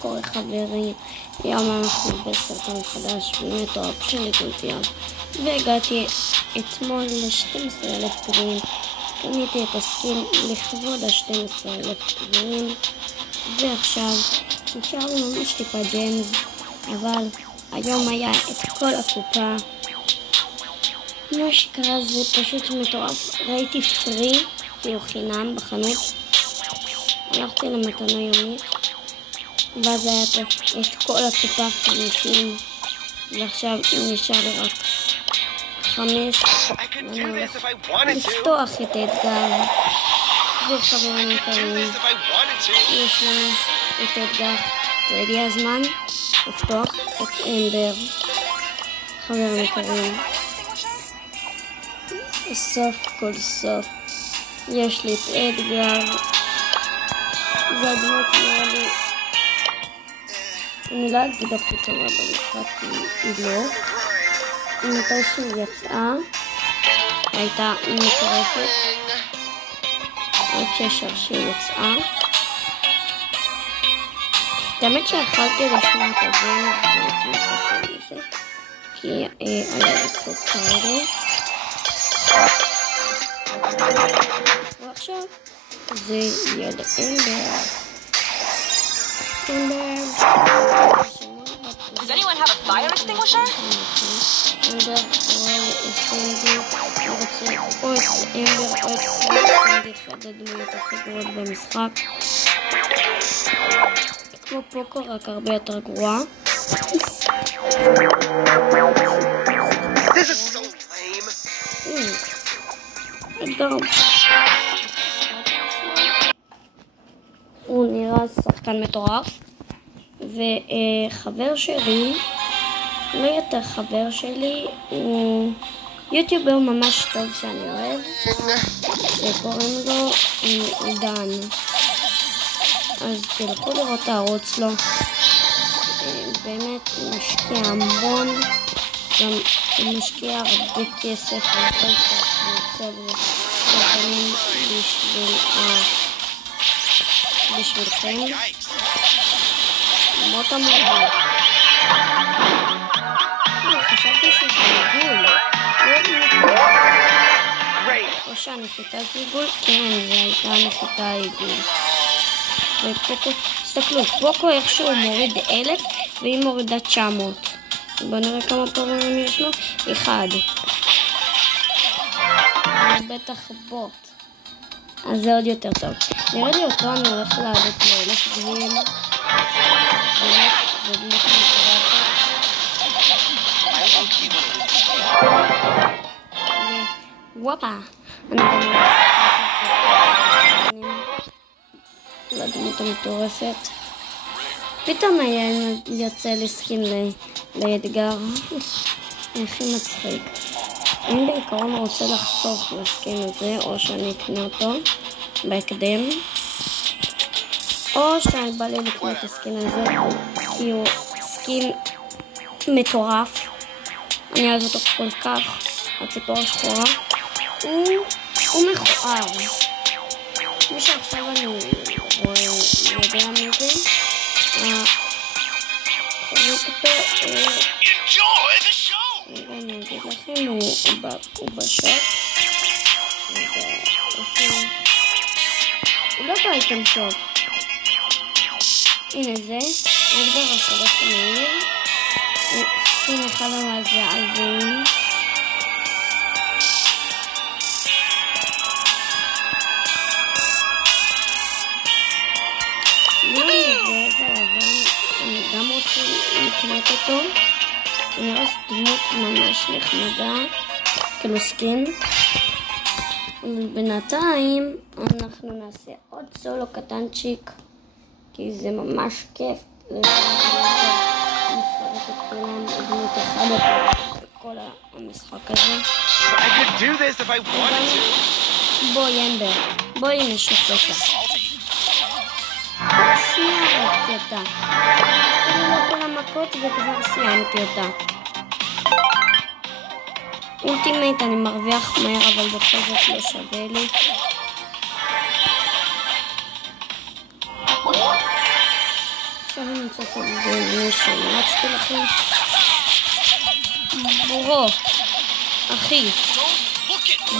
קורה חברים? היום אנחנו בסרטון חדש ומטורף שלי גולטיון, והגעתי אתמול ל-12,000 גביעים. קניתי את הסקין לכבוד ה-12,000 גביעים, ועכשיו נשאר לי ממש טיפה ג'יימס, אבל היום היה את כל הקופה. מה שקרה זה פשוט מטורף. ראיתי פרי, כאילו חינם בחנות, הלכתי למתנה יומית, ואז היה פה את כל הקופה 50, ועכשיו נשאר לי רק 5. אני הולך לפתוח את האתגר, וחברים יקרים, יש לנו את האתגר, והגיע הזמן לפתוח את אמבר. חברים יקרים, סוף כל סוף יש לי את האתגר. זה הדמות נראה לי, אני לא אגיד הכי טובה במשחק, היא לא. מתי שהיא יצאה הייתה מטורפת, עוד קשר שהיא יצאה. תמיד שיכולתי לשמוע את הג'יימס ולכן קצת מזה, כי היה לי פה כאלה. ועכשיו זה יהיה לאמבר. Does anyone have a fire extinguisher? אמבר או את אמבר או את סנדי, אחד הדמויות הכי גרועות במשחק, כמו פוקו רק הרבה יותר גרועה. This is so lame. אתגר, הוא נראה שחקן מטורף, וחבר שלי, לא יותר חבר שלי, הוא יוטיובר ממש טוב שאני אוהב, שקוראים לו עידן, אז תלכו לראות את הערוץ לו. באמת הוא משקיע המון, גם הוא משקיע הרבה כסף על כל סרטונים בשבילכם. למרות המורגל, חשבתי שזה עיגול, או שהנחיתה זה עיגול? כן, זה הייתה נחיתה עיגול. ופוקו, תסתכלו, פוקו איכשהו מוריד 1,000 והיא מורידה 900. בואו נראה כמה פעמים יש לו. 1. בטח בוט, אז זה עוד יותר טוב. נראה לי אותו אני הולך לעלות ל1,000 גביעים. באמת, זה דמות מטורפת. וופה, אני לדמות המטורפת. פתאום היה יוצא לי סקין לאתגר, הכי מצחיק. אני בעיקרון רוצה לחסוך לסקין הזה, או שאני אקנה אותו בהקדם, או שאני בא לי לקנות את הסקין הזה, כי הוא סקין מטורף. אני אוהב אותו כל כך, הציפור השחורה. הוא מכוער. מי שעכשיו אני יודע מזה, אני אגיד לכם, הוא בשוק. הוא לא באייטם שופ. הנה זה, האתגר השלוש המהיר. הוא סכין אחד המזעזעים. אני גם רוצה לקנות אותו. הוא נראה דמות ממש נחמדה, כאילו סקין. בינתיים אנחנו נעשה עוד סולו קטנצ'יק, כי זה ממש כיף לפרק את כולם בדמות אחד כל המשחק הזה. בואי אמבר, בואי נשלח אותה. שנייה ראיתי אותה, אפילו לא כל המכות וכבר סיימתי אותה. אולטימייט אני מרוויח מהר, אבל בכל זאת לא שווה לי. עכשיו אני צופה במי שהמלצתי לכם. בורו, אחי,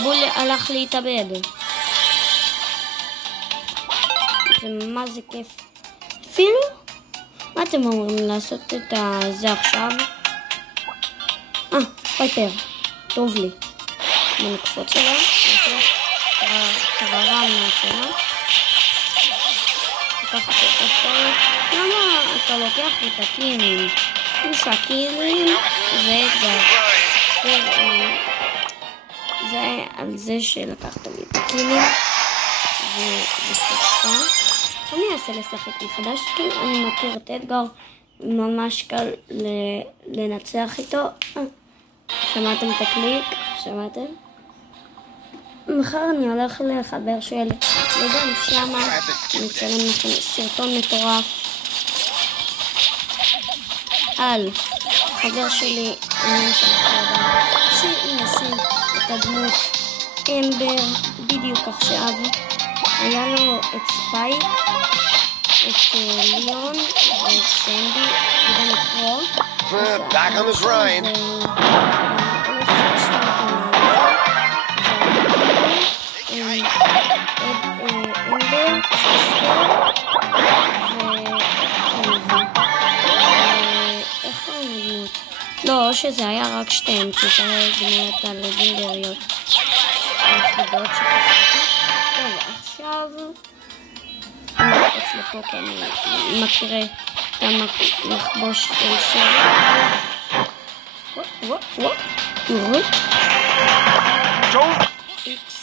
בול הלך להתאבד. זה מה זה כיף. אפילו? מה אתם אומרים לעשות את זה עכשיו? פייפר, טוב לי. בוא נקפוץ עליו, תררם נעשה. למה אתה לוקח את הקינים? שהקינים זה אתגר. זה על זה שלקחת לי את הקינים. זה חוצפה. אני אעשה לשחק מחדש, כי אני מכיר את אתגר. ממש קל לנצח איתו. שמעתם את הקליק? שמעתם? מחר אני הולך לחבר של וגם שמה מצלם לכם סרטון מטורף על חבר שלי שינסים את הדמות אמבר בדיוק עכשיו. היה לו את ספייק, את ליאון ואת סנדי וגם את פרו. Back on the grind. לא, שזה היה רק שתיים, כי זה היה דמויות הלגנדריות היחידות שכפתי. טוב, עכשיו אני אקפוץ לפה כי אני מכירה את המחבוש של שלי. תראו איקס.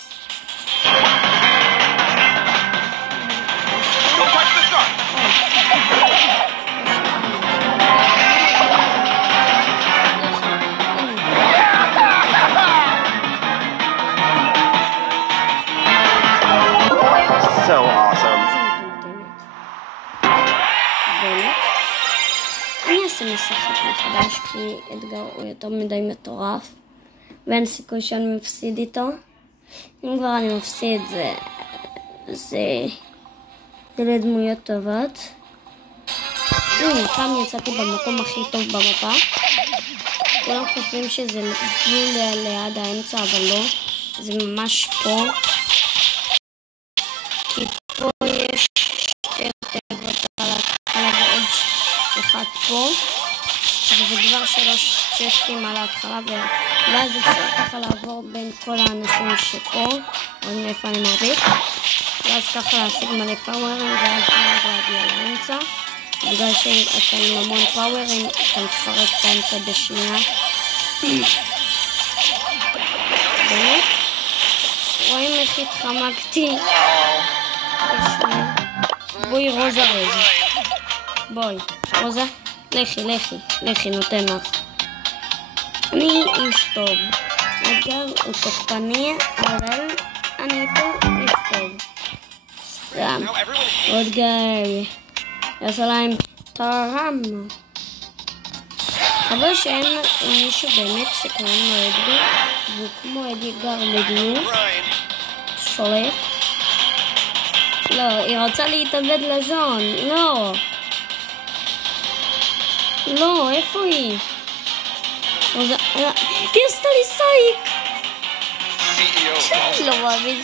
So awesome. אני אעשה משחק מחדש כי אתגר הוא יותר מדי מטורף ואין סיכוי שאני מפסיד איתו. אם כבר אני מפסיד זה לדמויות טובות. הנה, פעם יצאתי במקום הכי טוב במפה. כולם חושבים שזה גבול ליד האמצע, אבל לא, זה ממש פה. כי פה יש שתי תיבות על ההתחלה ועוד אחת פה, וזה כבר 3 צ'סטים על ההתחלה, ואז אפשר ככה לעבור בין כל האנשים שפה, עוד מאיפה אני מרביץ, ואז ככה להשיג מלא פאוורים, ואז להגיע לאמצע. בגלל שאתה עם המון פאוורים, אתה מפרק את האמצע בשנייה. באמת? רואים איך התחמקתי? בואי רוזה רוזה. בואי, רוזה. לכי, נותן לך. אני איש טוב. אתגר הוא תוקפני, אבל אני פה איש טוב. סתם. אתגר. יעשה להם טרם. אבל שאין מישהו באמת שקוראים לו אתגר, והוא כמו אתגר בדיוק. שולף. לא, היא רוצה להתאבד לזון. לא, איפה היא? היא עשתה לי סייק. לא מאמין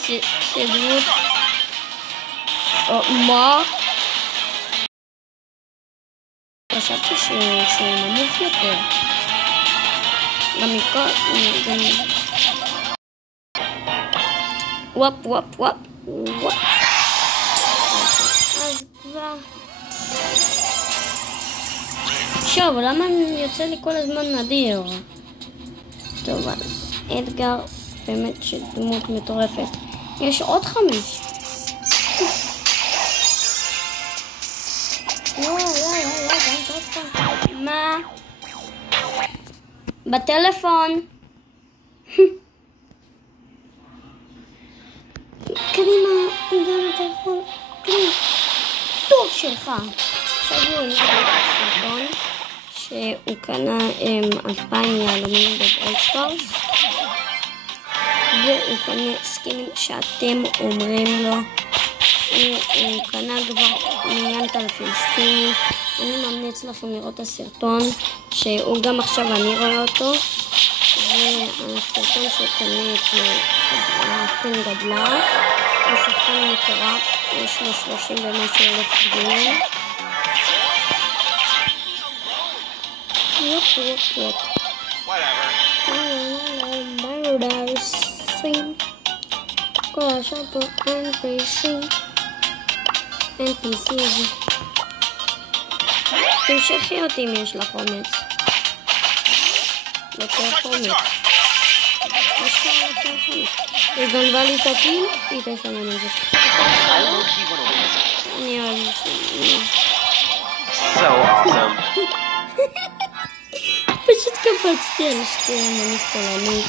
שדמות. מה? חשבתי שהוא נמוך יותר. גם וואפ. אז כבר... שוב, למה יוצא לי כל הזמן נדיר? טוב, אז אתגר באמת שדמות מטורפת. יש עוד 5. מה? בטלפון. קדימה, גם אתה יכול. קדימה. טוב שלך. עכשיו הוא סרטון שהוא קנה 2,000 יהלומים בברולסטארס, והוא קנה סקינים שאתם אומרים לו. הוא קנה כבר 1,000 סקינים. אני ממליץ לכם לראות את הסרטון, שהוא גם עכשיו אני רואה אותו. זה הסרטון שקנה את הפין גדלה. הוא שחקן מטורף, יש לו 30 ומשהו אלף גדולים. יופ. כל השאר פה NPC. תמשכי אותי אם יש לך אומץ. לא צריך אומץ. יש לך אומץ. היא גנבה לי את הפיל, היא תשלם את זה. אני אוהב לשלם. So awesome. פשוט קפצתי על שתיים, אני חולנית.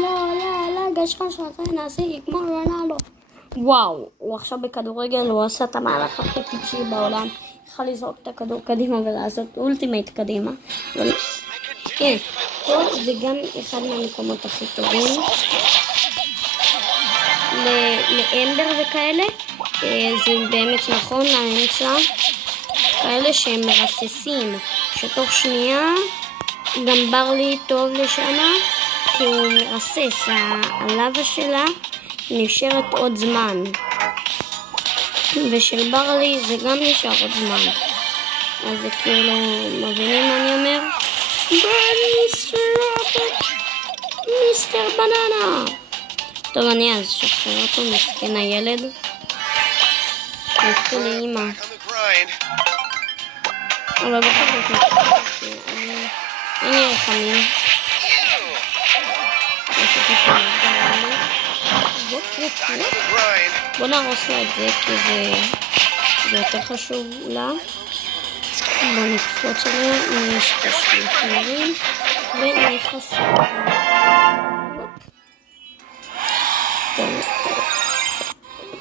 לא, גשרה שעתיים נעשה כמו רונלדו. וואו, הוא עכשיו בכדורגל, הוא עשה את המהלך הכי טיפשי בעולם. יכול לזרוק את הכדור קדימה ולעשות אולטימייט קדימה. כן, פה זה גם אחד מהמקומות הכי טובים. לאנדר וכאלה, זה באמת נכון, האמצע. כאלה שהם מרססים, שתוך שנייה גם ברלי טוב לשנה, כי הוא מרסס, הלבה שלה נשארת עוד זמן, ושל ברלי זה גם נשאר עוד זמן. אז זה כאילו, מבינים מה אני אומר? מיסטר בננה. טוב, אני אז שחרר אותו, מסכן הילד, מסכן לאמא. אבל בכל זאת אין לי רחמים. בוא נרוס לה את זה, כי זה יותר חשוב לה. בוא נקפוץ עליה, יש את השלטים ונכנס אותה.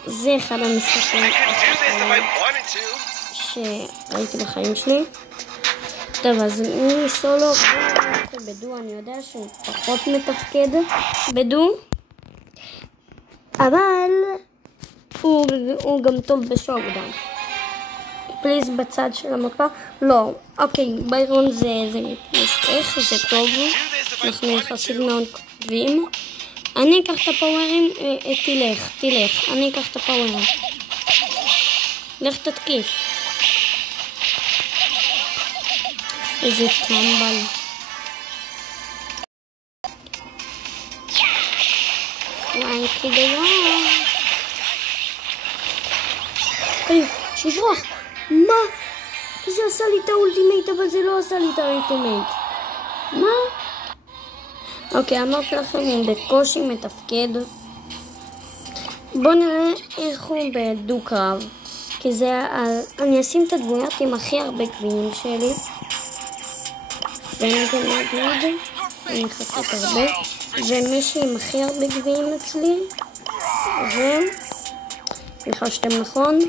זה אחד המשחקים שראיתי בחיים שלי. טוב, אז מי סולו בדו, אני יודע שהוא פחות מתפקד בדו, אבל הוא גם טוב בשוקדאון. פליז בצד של המפה. לא, אוקיי, ביירון זה איך זה טוב, אנחנו יחסית מאוד קרובים. אני אקח את הפאוורים, תלך, אני אקח את הפאוורים. לך תתקיף. איזה טמבל. פרנקי דיון. קריב, שיברוח. מה? זה עשה לי את האולטימייט, אבל זה לא עשה לי את האולטימייט. מה? אוקיי, אמרתי לכם, אם בקושי מתפקד. בואו נראה איך הוא בדו-קרב. כי זה, אני אשים את הדמויות עם הכי הרבה גביעים שלי. ואני גם נגיד, אני חסית הרבה. ומישהי עם הכי הרבה גביעים אצלי, זה, ניחשתם נכון,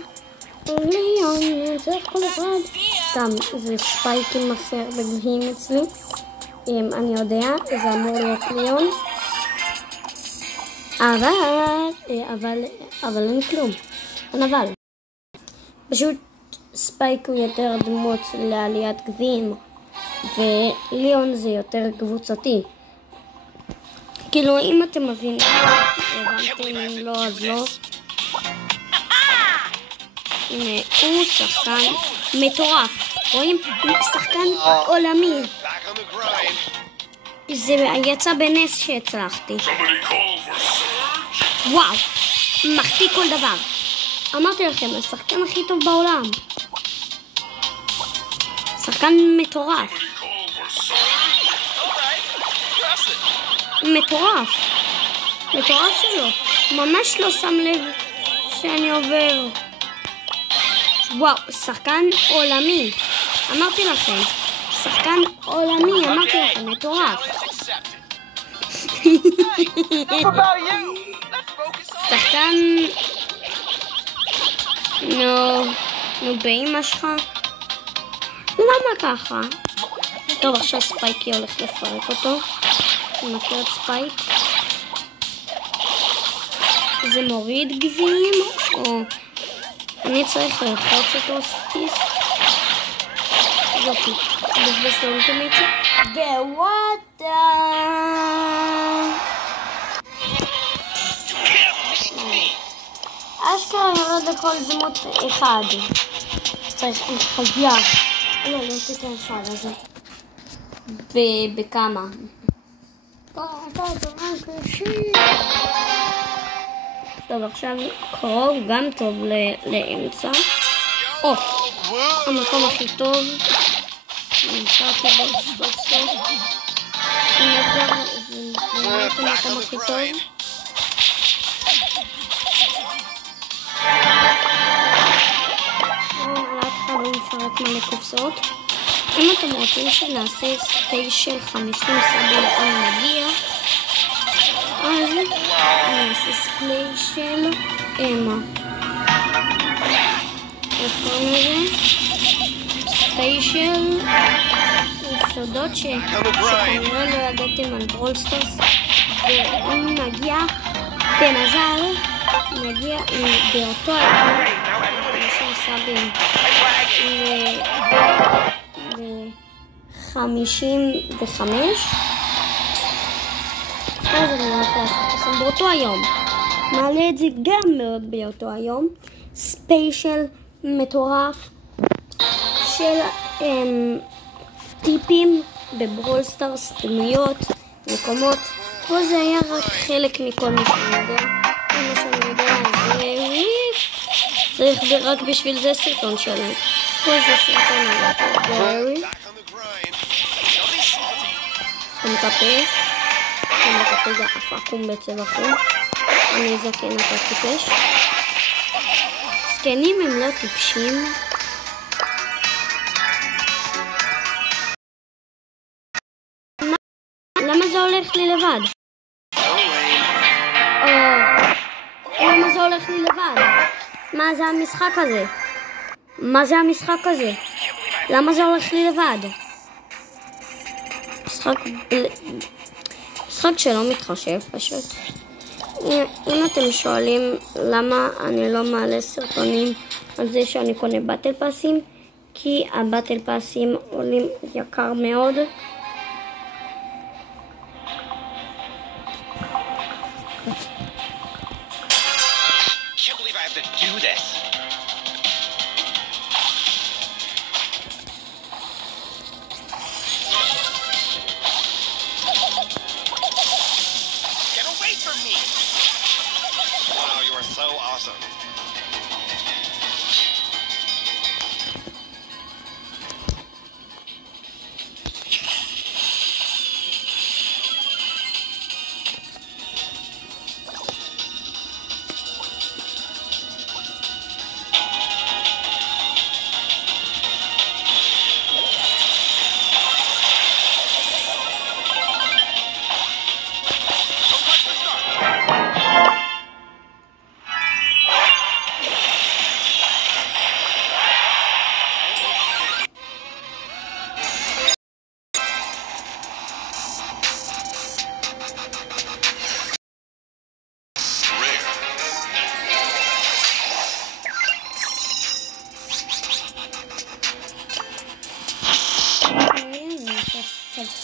ליון, צריך כל אחד. סתם, זה ספייק עם הכי הרבה גביעים אצלי. אני יודע, זה אמור להיות ליון. אבל אין כלום. אין אבל. פשוט ספייק הוא יותר דמות לעליית גביעים, וליון זה יותר קבוצתי. כאילו, אם אתם מבינים, הבנתם, אם לא, אז לא. הנה, הוא שחקן מטורף. רואים? הוא שחקן עולמי. זה יצא בנס שהצלחתי. וואו, מחטיא כל דבר. אמרתי לכם, השחקן הכי טוב בעולם. שחקן מטורף. מטורף שלו. ממש לא שם לב שאני עובר. וואו, שחקן עולמי. אמרתי לכם, שחקן עולמי, אמרתי לכם, מטורף. שחקן... נו, באמא שלך. למה ככה? טוב, עכשיו ספייקי הולך לפרק אותו. אני מכיר את ספייק. זה מוריד גביעים או... אני צריך ללחוץ אותו סטיס. יופי, בזבז את האולטימט ווואטה. אשכרה יורד לכל דמות אחד. צריך חייב. לא תתן שעל הזה. בכמה? טוב, עכשיו קרוב גם טוב לאמצע. המקום הכי טוב. נמצאתי בו סוף סוף. זה המקום הכי טוב. מפרט מלא קופסאות. אם אתם רוצים שנעשה ספיישל 50 סאבים או נגיע, אז נעשה ספיישל איך קוראים לזה? ספיישל סודות שכנראה לא ידעתם על ברול סטארס, ואם נגיע במזל נגיע באותו היום 50 סאבים ל-55, אז אני הולך לעשות לכם באותו היום. מעלה את זה גם באותו היום. ספיישל מטורף של טיפים בברול סטארס, דמויות, מקומות. פה זה היה רק חלק מכל מה שאני יודע. כל מה שאני יודע זה צריך רק בשביל זה סרטון שלנו. פה זה סרטון על סתם קפה זה הפקום בצבע חום. אני זקן אתה טיפש. זקנים הם לא טיפשים. למה זה הולך לי לבד? למה זה הולך לי לבד? מה זה המשחק הזה? מה זה המשחק הזה? למה זה הולך לי לבד? משחק שלא מתחשב פשוט. אם אתם שואלים למה אני לא מעלה סרטונים על זה שאני קונה באטל פאסים, כי הבאטל פאסים עולים יקר מאוד.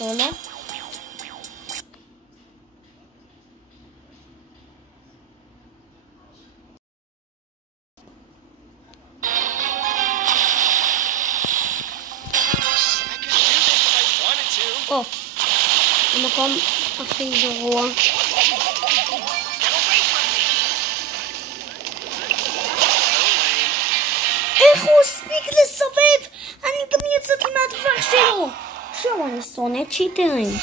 סולו. המקום הכי גרוע. איך הוא הספיק לסובב? אני גם יצאתי מהדבר שלו. שואו, אני שונא צ'יטרים.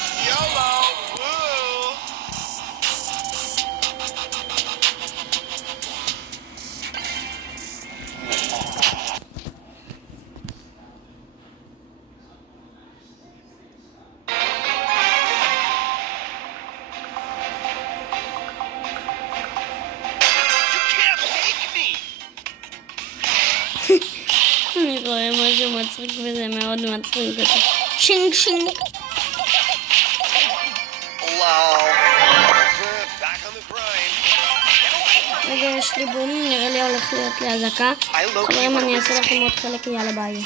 אני רואה משהו מצחיק וזה מאוד מצחיק אותי. שינג שינג. רגע, יש לי בום, נראה לי הולך להיות לי אזעקה. חברים, אני אעשה לכם עוד חלק, יאללה ביי.